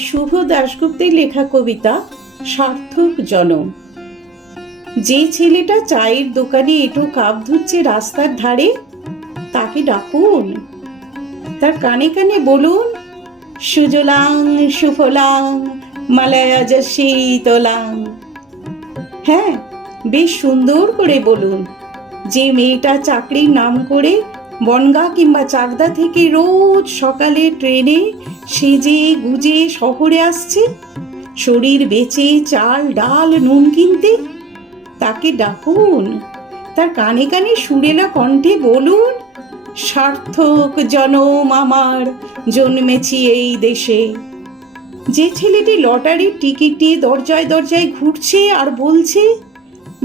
শুভ দাশগুপ্তের লেখা কবিতা সার্থক জনম। যে ছেলেটা চায়ের দোকানে এঁটো কাপ ধুচ্ছে রাস্তার ধারে, তাকে ডাকুন, তার কানে কানে বলুন, সুজলাং সুফলাং মালয়জ শীতলাং। হ্যাঁ, বেশ সুন্দর করে বলুন। যে মেয়েটা চাকরির নাম করে বনগাঁ কিংবা চাকদা থেকে রোজ সকালে ট্রেনে সেজে গুজে শহরে আসছে শরীর বেচে চাল ডাল নুন কিনতে, তাকে ডাকুন, তার কানে কানে সুরেলা কণ্ঠে বলুন, সার্থক জনম আমার, জন্মেছি এই দেশে। যে ছেলেটি লটারির টিকিট নিয়ে দরজায় দরজায় ঘুরছে আর বলছে,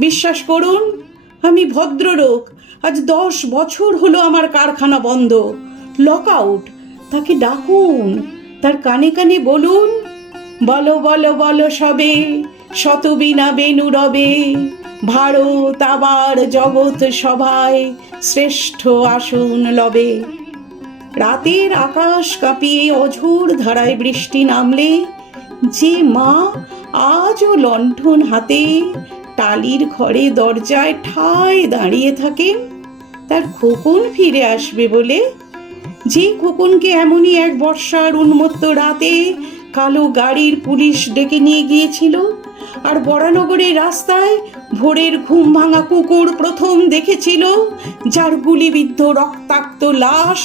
বিশ্বাস করুন, আমি ভদ্রলোক, আজ 10 বছর হলো আমার কারখানা বন্ধ, লক আউট, তাকে ডাকুন, তার কানে কানে বলুন, বলো বলো বলো সবে, শতবীণা বেনু রবে, ভারত আবার জগৎ সভায় শ্রেষ্ঠ আসন লবে। রাতের আকাশ কাঁপিয়ে অঝোর ধারায় বৃষ্টি নামলে যে মা আজও লণ্ঠন হাতে টালির ঘরে দরজায় ঠায় দাঁড়িয়ে থাকেন তার খোকন ফিরে আসবে বলে, যে খোকনকে এমনই এক বর্ষার উন্মত্ত রাতে কালো গাড়ির পুলিশ ডেকে নিয়ে গিয়েছিল আর বরানগরের রাস্তায় ভোরের ঘুম ভাঙা কুকুর প্রথম দেখেছিল, যার গুলিবিদ্ধ রক্তাক্ত লাশ,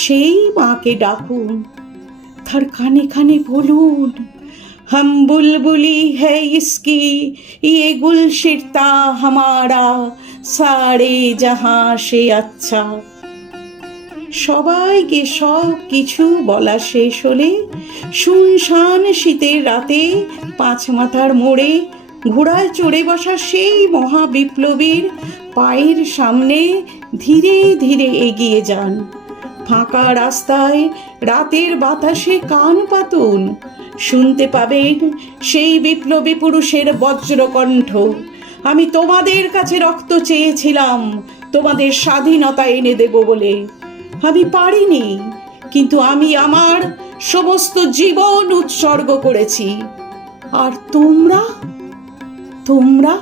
সেই মাকে ডাকুন, তার কানে কানে বলুন, हम बुलबुली है इसकी ये गुलशिता हमारा सारे जहां से अच्छा। সবাইকে সব কিছু বলা শেষ হলে শুনশান শীতের রাতে পাঁচমাথার মোড়ে ঘোড়ায় চড়ে বসা সেই মহাবিপ্লবীর পায়ের সামনে ধীরে ধীরে এগিয়ে যান। ফাঁকা রাস্তায় রাতের বাতাসে কান পাতুন, শুনতে পাবেন সেই বিপ্লবী পুরুষের বজ্রকণ্ঠ, আমি তোমাদের কাছে রক্ত চেয়েছিলাম তোমাদের স্বাধীনতা এনে দেব বলে, আমি পারিনি, কিন্তু আমি আমার সমস্ত জীবন উৎসর্গ করেছি। আর তোমরা তোমরা